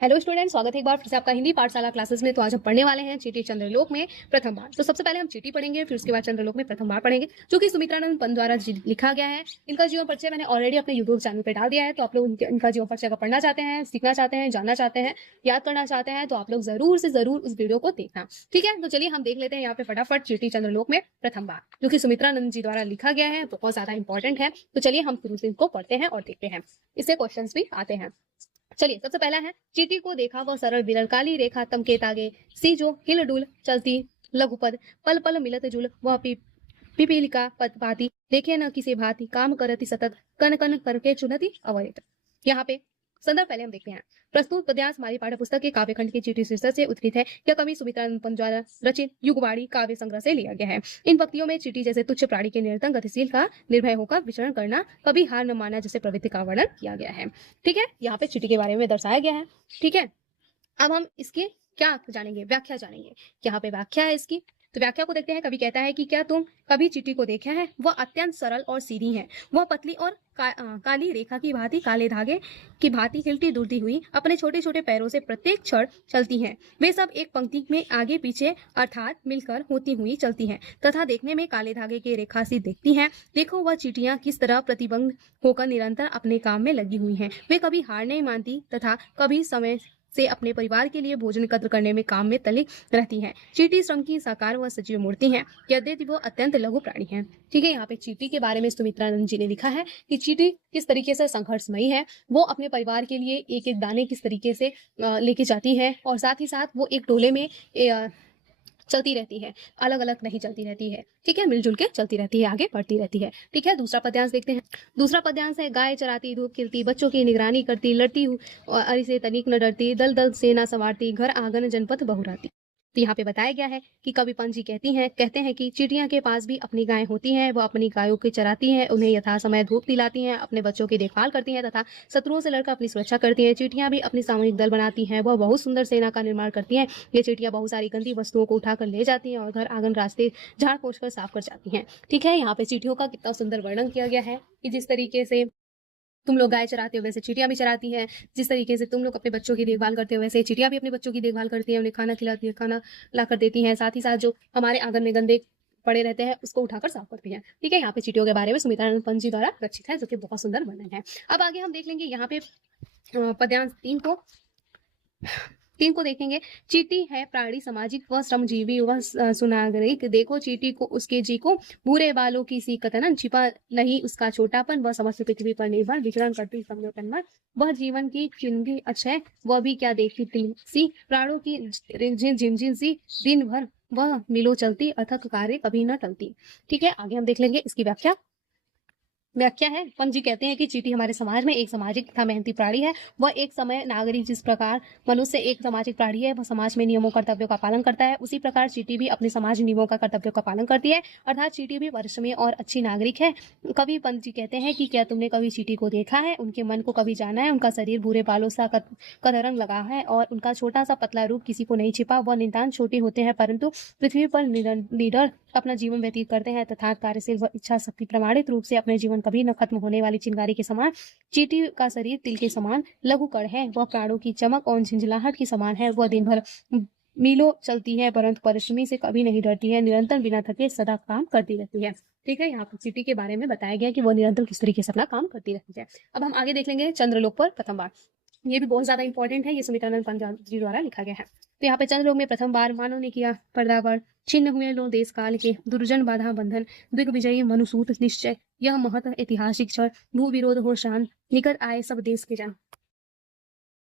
Hello student, स्वागत है एक बार फिर से आपका हिंदी पाठशाला क्लासेस में। तो आज हम पढ़ने वाले हैं चींटी चंद्रलोक में प्रथम बार। तो सबसे पहले हम चींटी पढ़ेंगे, फिर उसके बाद चंद्रलोक में प्रथम बार पढ़ेंगे, जो कि सुमित्रानंद पंत द्वारा लिखा गया है। इनका जीवन परिचय मैंने ऑलरेडी अपने यूट्यूब चैनल पर डाल दिया है, तो आप लोग इनका जीवन परिचय अगर पढ़ना चाहते हैं, सीखना चाहते हैं, जानना चाहते हैं, याद करना चाहते हैं, तो आप लोग जरूर से जरूर उस वीडियो को देखना। ठीक है, तो चलिए हम देख लेते हैं यहाँ पे फटाफट चींटी चंद्रलोक में प्रथम बार, जो कि सुमित्रानंद जी द्वारा लिखा गया है, बहुत ज्यादा इंपॉर्टेंट है। तो चलिए हम शुरू से इनको पढ़ते हैं और देखते हैं, इससे क्वेश्चन भी आते हैं। चलिए, सबसे पहला है, चींटी को देखा वह सरल विरल काली रेखा तम के तागे, सी जो हिल डुल चलती लघुपद, पल पल मिलत जुल वह पिपीलिका पद भाती, देखे न किसे भांति काम करती सतत, कन कन करके चुनती अवरित। यहाँ पे संदर्भ पहले हम देखते हैं। प्रस्तुत पद्यांश हमारी पाठ्य पुस्तक के काव्यखंड की चींटी शीर्षक से उद्धृत है। यह कवि सुमित्रानंद पंत द्वारा रचित युगवाणी काव्य संग्रह से लिया गया है। इन पंक्तियों में चींटी जैसे तुच्छ प्राणी के निरंतर गतिशील का निर्भय होकर विचरण करना, कभी हार न माना जैसे प्रवृत्ति का वर्णन किया गया है। ठीक है, यहाँ पे चींटी के बारे में दर्शाया गया है। ठीक है, अब हम इसकी क्या जानेंगे, व्याख्या जानेंगे। यहाँ पे व्याख्या है इसकी, तो व्याख्या को देखते हैं। कवि कहता है कि क्या तुम कभी चींटी को देखा है? वह अत्यंत सरल और सीधी है। वह पतली और काली रेखा की भांति, काले धागे की भांति हिलती डुलती हुई अपने छोटे छोटे पैरों से प्रत्येक क्षण चलती हैं। वे सब एक पंक्ति में आगे पीछे अर्थात मिलकर होती हुई चलती हैं तथा देखने में काले धागे की रेखा सी दिखती हैं। देखो वह चींटियां किस तरह प्रतिबंध होकर निरंतर अपने काम में लगी हुई हैं। वे कभी हार नहीं मानती तथा कभी समय से अपने परिवार के लिए भोजन एकत्र करने में काम में तल्लीन रहती हैं। चींटी श्रम की साकार व सजीव मूर्ति हैं, यद्यपि वो अत्यंत लघु प्राणी हैं। ठीक है, यहाँ पे चींटी के बारे में सुमित्रानंद जी ने लिखा है कि चींटी किस तरीके से संघर्षमयी है। वो अपने परिवार के लिए एक एक दाने किस तरीके से लेके जाती है, और साथ ही साथ वो एक टोले में चलती रहती है, अलग अलग नहीं चलती रहती है। ठीक है, मिलजुल के चलती रहती है, आगे बढ़ती रहती है। ठीक है, दूसरा पद्यांश देखते हैं। दूसरा पद्यांश है, गाय चराती, धूप खिलती, बच्चों की निगरानी करती, लड़ती हूँ और अरि से तनिक न डरती, दल दल सेना संवारती, घर आंगन जनपद बहुराती। तो यहाँ पे बताया गया है कि कवि पंत जी कहते हैं कि चिड़िया के पास भी अपनी गायें होती हैं। वो अपनी गायों की चराती हैं, उन्हें यथा समय धूप दिलाती हैं, अपने बच्चों की देखभाल करती हैं तथा शत्रुओं से लड़कर अपनी सुरक्षा करती हैं। चींटियां भी अपनी सामूहिक दल बनाती हैं। वह बहुत सुंदर सेना का निर्माण करती हैं। ये चींटियां बहुत सारी गंदी वस्तुओं को उठाकर ले जाती हैं और घर आंगन रास्ते झाड़ पोछ कर साफ कर जाती हैं। ठीक है, यहाँ पे चींटियों का कितना सुंदर वर्णन किया गया है कि जिस तरीके से तुम लोग गाय चराते हो वैसे चींटियां भी चराती हैं। जिस तरीके से तुम लोग अपने बच्चों की देखभाल करते हो वैसे चींटियां भी अपने बच्चों की देखभाल करती हैं, उन्हें खाना खिलाती है, खाना ला कर देती हैं। साथ ही साथ जो हमारे आंगन में गंदे पड़े रहते हैं उसको उठाकर साफ करती हैं। ठीक है, यहाँ पे चींटियों के बारे में सुमित्रानंद पंत जी द्वारा रचित है, जो कि बहुत सुंदर वर्णन है। अब आगे हम देख लेंगे यहाँ पे पद्यांश 3 को देखेंगे। चींटी है प्राणी सामाजिक व श्रमजीवी व सुनागरिक, देखो चींटी को उसके जी को, भूरे बालों की सी कतनन, छिपा नहीं उसका छोटापन, वह समस्त पृथ्वी पर निर्भर विचरण करती संयोजन, वह जीवन की चिंगी अक्षय, वह भी क्या देखती सी, प्राणों की झिनझिन सी, दिन भर वह मिलो चलती, अथक कार्य कभी न टलती। ठीक है, आगे हम देख लेंगे इसकी व्याख्या है। पंत जी कहते हैं कि चींटी हमारे समाज में एक सामाजिक तथा मेहनती प्राणी है। वह एक समय नागरिक, जिस प्रकार मनुष्य एक सामाजिक प्राणी है, वह समाज में नियमों कर्तव्यों का पालन करता है, उसी प्रकार चींटी भी अपने समाज नियमों का कर्तव्यों का पालन करती है, अर्थात चींटी भी वर्षमय और अच्छी नागरिक है। कवि पंत जी कहते हैं कि क्या तुमने कभी चींटी को देखा है? उनके मन को कभी जाना है? उनका शरीर भूरे बालों सा कदरंग लगा है और उनका छोटा सा पतला रूप किसी को नहीं छिपा। वह नितांत छोटे होते हैं परंतु पृथ्वी पर निडर अपना जीवन व्यतीत करते हैं तथा कार्यशील व इच्छा शक्ति प्रमाणित रूप से अपने जीवन कभी न खत्म होने वाली चिंगारी के समान। चींटी का शरीर तिल के समान लघु कण है। वह प्राणों की चमक और झिंझलाहट के समान है। वह दिन भर मीलों चलती है परंतु परिश्रमी से कभी नहीं डरती है, निरंतर बिना थके सदा काम करती रहती है। ठीक है, यहाँ पर चींटी के बारे में बताया गया कि वह निरंतर किस तरीके से अपना काम करती रहती है। अब हम आगे देख लेंगे चंद्रलोक पर प्रथम बार। ये भी बहुत ज्यादा इंपॉर्टेंट है, ये सुमित्रानंद पंत जी द्वारा लिखा गया है। तो यहाँ पे चंद्रलोक में प्रथम बार मानव ने किया पर्दावर, छिन्न हुए लो देश काल के, दुर्जन बाधा बंधन, दिग्विजयी मनुसूत निश्चय, यह महत ऐतिहासिक क्षण, भू विरोध हो शान, निकट आए सब देश के जन।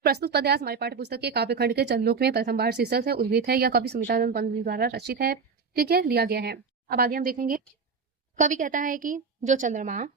प्रस्तुत पद्यांश हमारे पाठ्य पुस्तक के काव्यखंड के चंद्रलोक में प्रथम बार शीर्षक से उद्धृत है। यह कवि सुमित्रानंद पंत जी द्वारा रचित है। ठीक है, लिया गया है। अब आगे हम देखेंगे। कवि कहता है कि जो चंद्रमा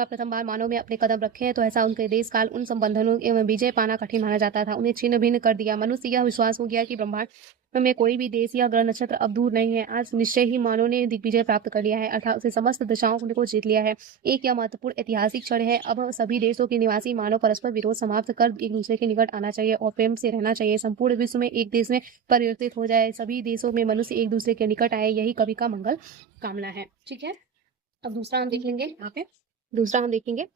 प्रथम बार मानव में अपने कदम रखे हैं तो ऐसा उनके देश काल उन संबंधनों एवं विजय पाना कठिन माना जाता था, उन्हें छिन्न भिन्न कर दिया। मनुष्य यह विश्वास हो गया कि ब्रह्मांड में कोई भी देश या ग्रह नक्षत्र अब दूर नहीं है। आज निश्चय ही मानव ने दिग्विजय प्राप्त कर लिया है, अर्थात उसे समस्त दिशाओं को जीत लिया है। एक यह महत्वपूर्ण ऐतिहासिक क्षण है। अब सभी देशों के निवासी मानव परस्पर विरोध समाप्त कर एक दूसरे के निकट आना चाहिए और प्रेम से रहना चाहिए। संपूर्ण विश्व में एक देश में परिवर्तित हो जाए, सभी देशों में मनुष्य एक दूसरे के निकट आए, यही कवि का मंगल कामना है। ठीक है, अब दूसरा हम देख लेंगे। यहाँ पे दूसरा हम देखेंगे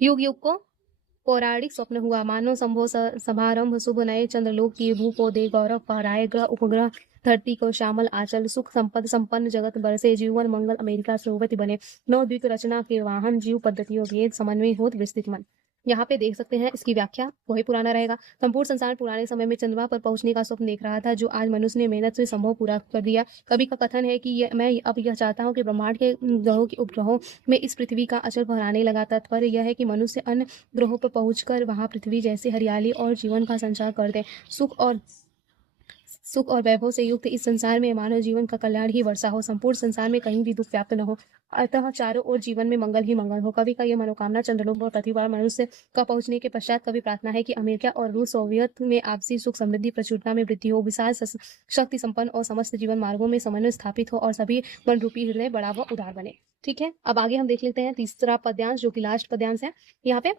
युग युग को पौराणिक स्वप्न हुआ, मानव संभव समारंभ शुभ, नए चंद्रलोक की भू को दे गौरव फहराए, ग्रह उपग्रह धरती को श्यामल आंचल, सुख संपद संपन्न जगत बरसे, जीवन मंगल अमेरिका सरोवती बने, नौ द्वीप रचना के वाहन, जीव पद्धतियों भेद समन्वय होत विस्तृत मन। यहाँ पे देख सकते हैं इसकी व्याख्या वही पुराना रहेगा। संपूर्ण संसार पुराने समय में चंद्रमा पर पहुंचने का स्वप्न देख रहा था, जो आज मनुष्य ने मेहनत से संभव पूरा कर दिया। कवि का कथन है कि मैं अब यह चाहता हूँ कि ब्रह्मांड के ग्रहों के उपग्रहों में इस पृथ्वी का अचल फहराने लगा। तात्पर्य यह है कि मनुष्य अन्य ग्रहों पर पहुंचकर वहां पृथ्वी जैसी हरियाली और जीवन का संचार कर दे। सुख और वैभव से युक्त इस संसार में मानव जीवन का कल्याण ही वर्षा हो, संपूर्ण संसार में कहीं भी दुख व्याप्त न हो, अतः चारों ओर जीवन में मंगल ही मंगल हो। कवि का यह मनोकामना चंद्रलोक पर पृथ्वी पर मनुष्य का पहुंचने के पश्चात कवि प्रार्थना है कि अमेरिका और रूस सोवियत में आपसी सुख समृद्धि प्रचुरता में वृद्धि हो, विशाल शक्ति संपन्न और समस्त जीवन मार्गों में समन्वय स्थापित हो और सभी मन रूपी हृदय बड़ा व उदार बने। ठीक है, अब आगे हम देख लेते हैं तीसरा पद्यांश, जो कि लास्ट पद्यांश है। यहाँ पे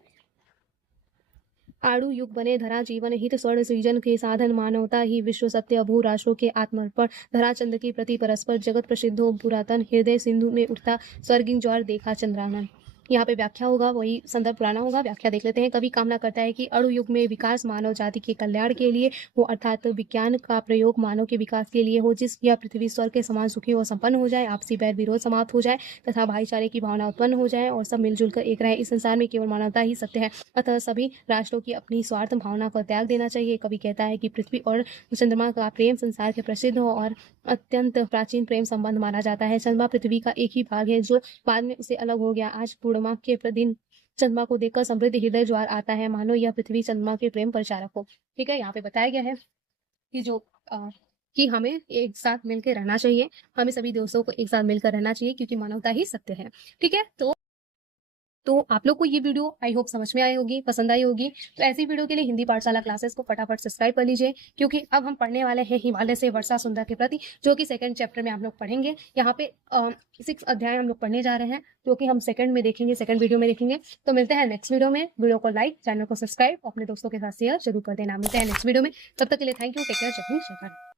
आड़ु युग बने धरा जीवन हित स्वर्ण सृजन के साधन, मानवता ही विश्व सत्य अभू राष्ट्रों के आत्मर्पण, धरा चंद्र की प्रति परस्पर जगत प्रसिद्ध हो पुरातन, हृदय सिंधु में उठता स्वर्गिंग ज्वार देखा चंद्रानन। यहाँ पे व्याख्या होगा, वही संदर्भ पुराना होगा, व्याख्या देख लेते हैं। कवि कामना करता है कि अणु युग में विकास मानव जाति के कल्याण के लिए हो, अर्थात विज्ञान का प्रयोग मानव के विकास के लिए हो, जिस यह पृथ्वी स्वर्ग के समान सुखी और संपन्न हो जाए, आपसी बैर विरोध समाप्त हो जाए तथा भाईचारे की भावना उत्पन्न हो जाए और सब मिलजुल कर एक रहे। इस संसार में केवल मानवता ही सत्य है, अतः सभी राष्ट्रों की अपनी स्वार्थ भावना को त्याग देना चाहिए। कवि कहता है कि पृथ्वी और चंद्रमा का प्रेम संसार के प्रसिद्ध हो और अत्यंत प्राचीन प्रेम संबंध माना जाता है। चंद्रमा पृथ्वी का एक ही भाग है, जो बाद में उसे अलग हो गया। आज पूर्णिमा के दिन चंद्रमा को देखकर समृद्ध हृदय ज्वार आता है, मानो यह पृथ्वी चंद्रमा के प्रेम प्रचारक हो। ठीक है, यहाँ पे बताया गया है कि कि हमें एक साथ मिलकर रहना चाहिए, हमें सभी दोस्तों को एक साथ मिलकर रहना चाहिए, क्योंकि मानवता ही सत्य है। ठीक है, तो आप लोग को ये वीडियो आई होप समझ में आई होगी, पसंद आई होगी। तो ऐसी वीडियो के लिए हिंदी पाठशाला क्लासेस को फटाफट सब्सक्राइब कर लीजिए, क्योंकि अब हम पढ़ने वाले हैं हिमालय से वर्षा सुंदर के प्रति, जो कि सेकंड चैप्टर में आप लोग पढ़ेंगे। यहाँ पे 6 अध्याय हम लोग पढ़ने जा रहे हैं, जो कि हम सेकंड में देखेंगे, सेकंड वीडियो में देखेंगे। तो मिलते हैं नेक्स्ट वीडियो में। वीडियो को लाइक, चैनल को सब्सक्राइब, अपने दोस्तों के साथ शेयर जरूर कर देना। मिलते हैं नेक्स्ट वीडियो में, तब तक के लिए थैंक यू, टेक केयर, जय हिंद, जय भारत।